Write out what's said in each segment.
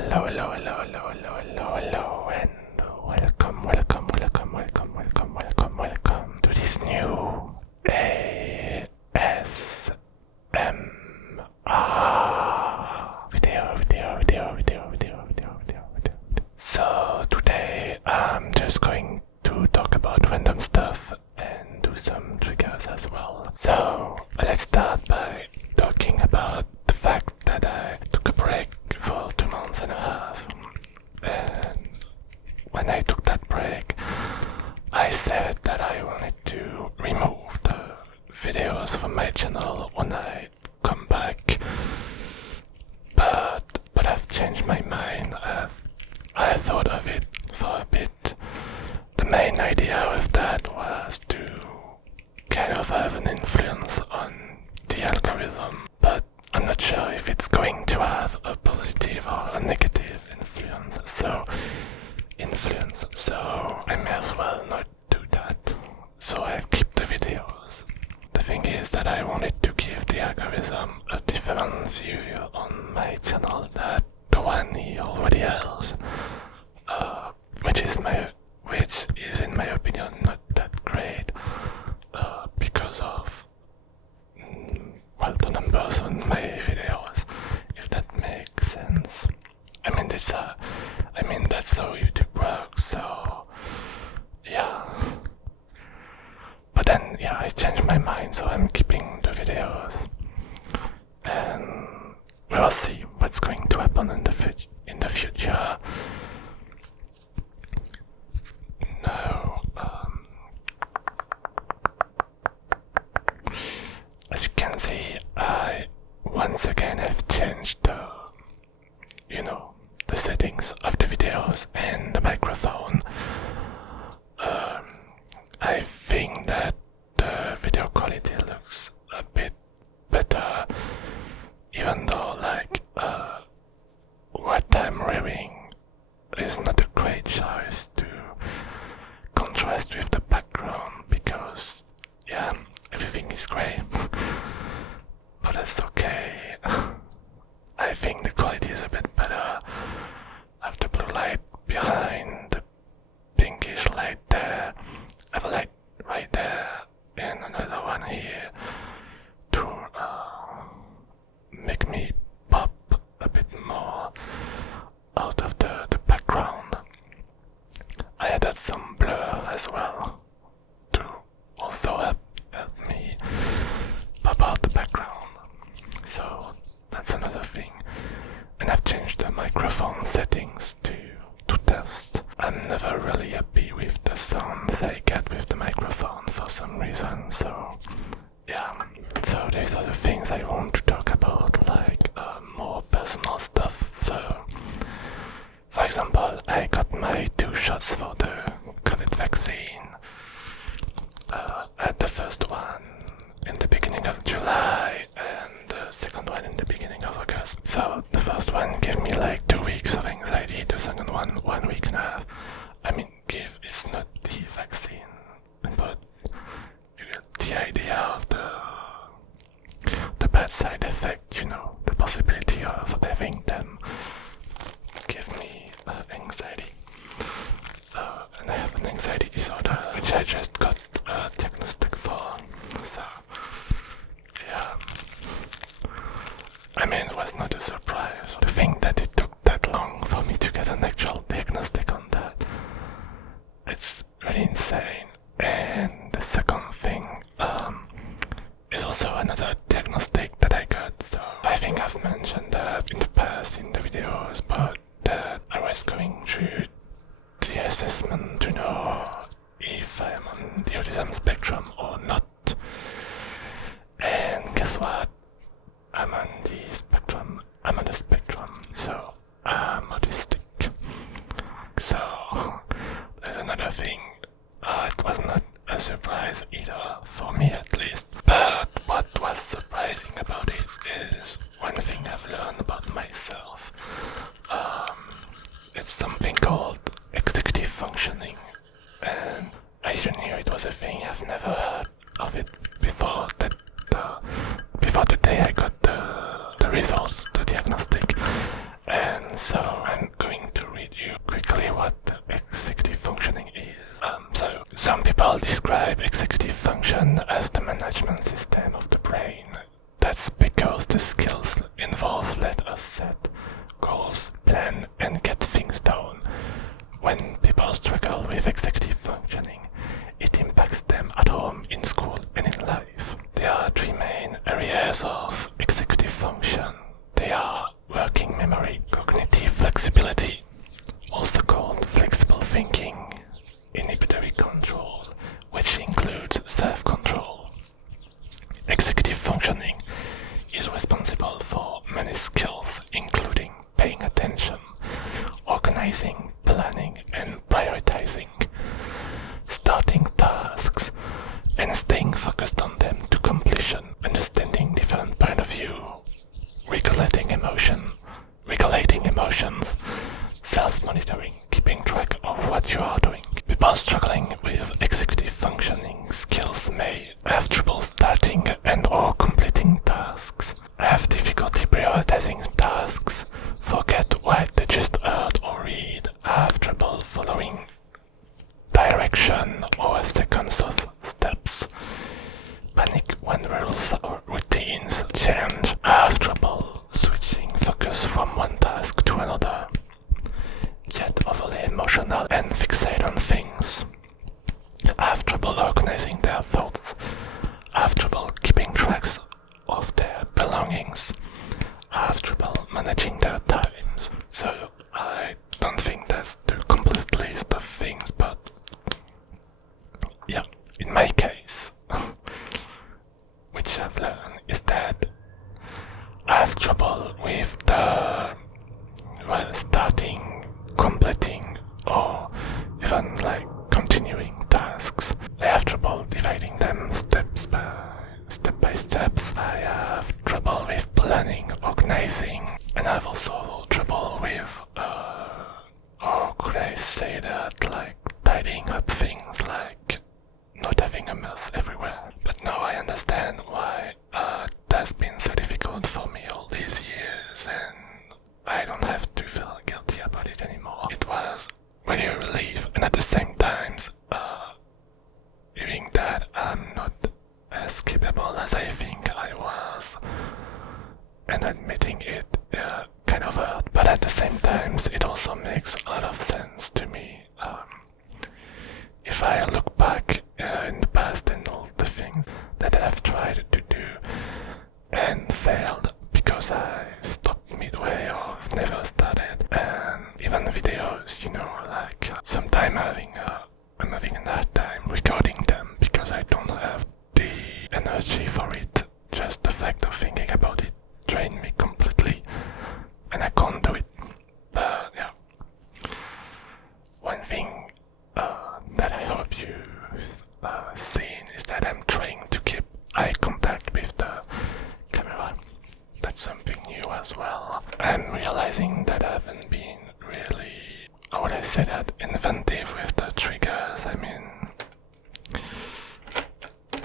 hello, and welcome to this new ASMR video. So today I'm just going to talk about random stuff and do some triggers as well. So let's start by talking about the fact that I took a break for 2 months and a half. And when I took that break, I said that I wanted to remove the videos from my channel when I come back. But I've changed my mind. I thought of it for a bit. The main idea of that was to kind of have an influence on the algorithm, but I'm not sure if it's going to have a positive or a negative influence. So I may as well not do that. So I'll keep the videos. The thing is that I wanted to give the algorithm a different view on my channel than the one he already has, which is in my opinion not that great, because of the numbers on my videos, if that makes sense. I mean that's how YouTube works, so yeah. But then I changed my mind, so I'm keeping the videos, and we'll see what's going to happen in the future. No, as you can see, I once again have changed the settings of the videos and the microphone. I think that the video quality looks a bit better, even though what I'm wearing is not a great choice to contrast with the background, because everything is grey. But that's okay. I think the quality is a bit better. I have the blue light behind, the pinkish light there. I have a light right there and another one here to make me pop a bit more out of the background. I added some blur as well to also help me pop out the background. So that's another thing. And I've changed the microphone settings to test. I'm never really happy with the sounds I get with the microphone for some reason, so so these are the things I want to talk about, more personal stuff. So for example, I got my 2 shots for the COVID vaccine. I had the first one in the beginning of July and the second one in the beginning of August. So the first one gave me 2 weeks of anxiety to incorporate cognitive flexibility, also called flexible thinking, inhibitory control, which includes self-control. Executive functioning is responsible for many skills, including paying attention, organizing, planning, and prioritizing, starting tasks, and staying focused on them to completion, understanding different point of view, regulating emotions, self-monitoring, keeping track of what you are doing. People struggling with executive functioning skills may have trouble starting and or completing tasks, have difficulty prioritizing tasks, forget what they just heard or read, have trouble following direction or sequence of steps, panic when rules or routines change, have trouble switching focus from one task to another, get overly emotional and fixate on things, have trouble organizing their thoughts, have trouble keeping track of their belongings, have trouble managing their times. So I don't think that's the complete list of things, but yeah, in my case, which I've learned is that I have trouble with the starting, completing, or even like continuing tasks. I have trouble dividing them step by steps. I have trouble with planning, organizing, and I have also trouble with or could I say that, like tidying up things, like not having a mess everywhere. But now I understand why it has been so difficult for me all these years, and I don't have to feel guilty about it anymore. It was really a relief, and at the same time, hearing that I'm not as capable as I think I was, and admitting it kind of hurt, but at the same time, it also makes a lot of sense to me. If I look back in the past and all the things that I've tried to do and failed because I stopped midway or never started, and even videos, like sometimes I'm having a hard time recording them because I don't have the energy for it. Just the fact of thinking about it drained me completely, and I can't do it. But yeah, one thing that I hope you've seen is that I'm trying to keep eye contact with the camera. That's something new as well. I'm realizing that I haven't been really, how would I say that, inventive with the triggers. I mean,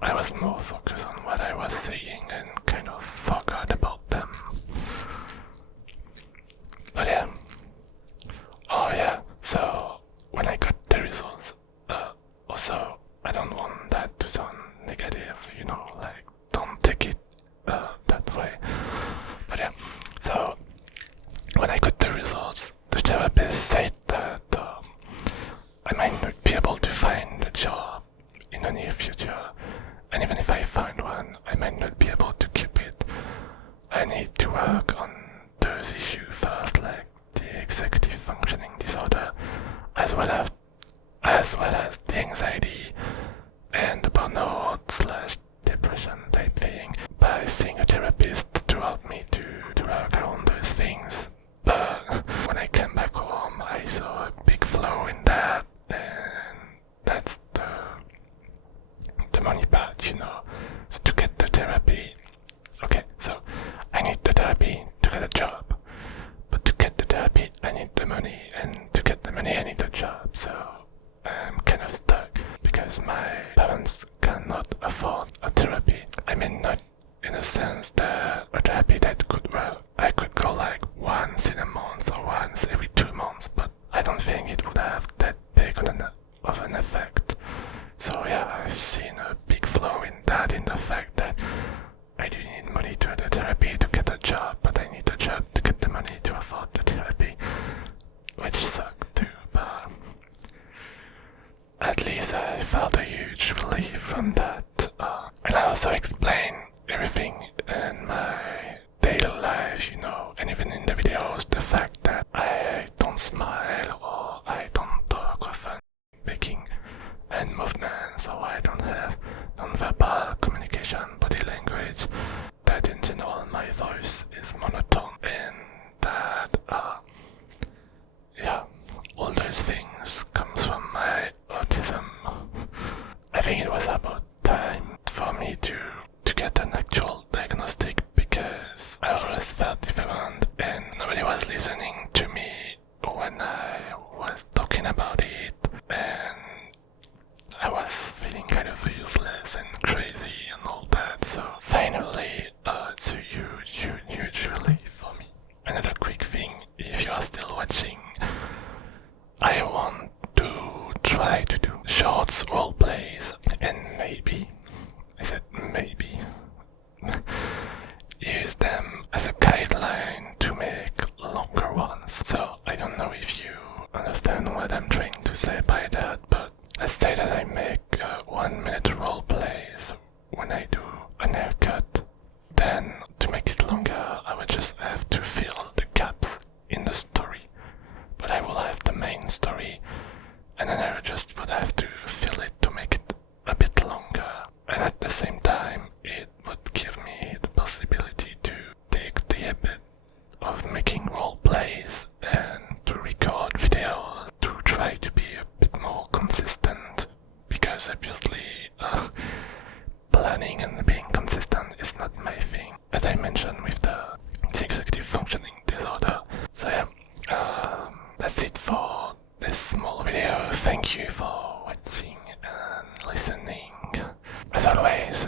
I was more focused on what I was saying and kind of forgot about them. But yeah. Oh yeah, so when I got the results, also I don't want that to sound negative, like don't take it that way. But yeah, so when I got the results, the therapist said that I might not be able to find a job in the near future, and even if I find one, I might not be able to keep it. I need to work on those issues first, like the executive functioning disorder, as well as the anxiety and the burnout/depression type thing, by seeing a therapist to help me to work around those things. But when I came back home, I saw a big flaw in that, and that's the money part, So to get the therapy, okay, so I need the therapy to get a job, but to get the therapy I need the money, and to get the money I need a job, so I'm kind of stuck because my parents cannot afford a therapy. I mean, not in a sense that a therapy that could work. I could go like once in a month or once every 2 months, but I don't think it would have that big of an effect. So yeah, I've seen a big flaw in that, in the fact that I do need money to the therapy to get a job, but I need a job to get the money to afford the therapy, which sucked too, but at least I felt a huge relief from that. And I also explained everything in my daily life, and even in the videos, the watching. I want to try to do shorts roleplays and maybe, I said maybe, use them as a guideline to make longer ones. So I don't know if you understand what I'm trying to say by that, but let's say that I make 1 minute roleplays when I do an haircut. Then to make it longer, I would just have to fill the gaps in the story. But I will have the main story, and then I would have to fill it to make it a bit longer. And at the same time, it would give me the possibility to take the habit of making role plays and to record videos to try to be a bit more consistent. Because obviously, planning and being consistent is not my thing, as I mentioned with the executive functioning disorder. So yeah, that's it for this small video. Thank you for watching and listening. As always,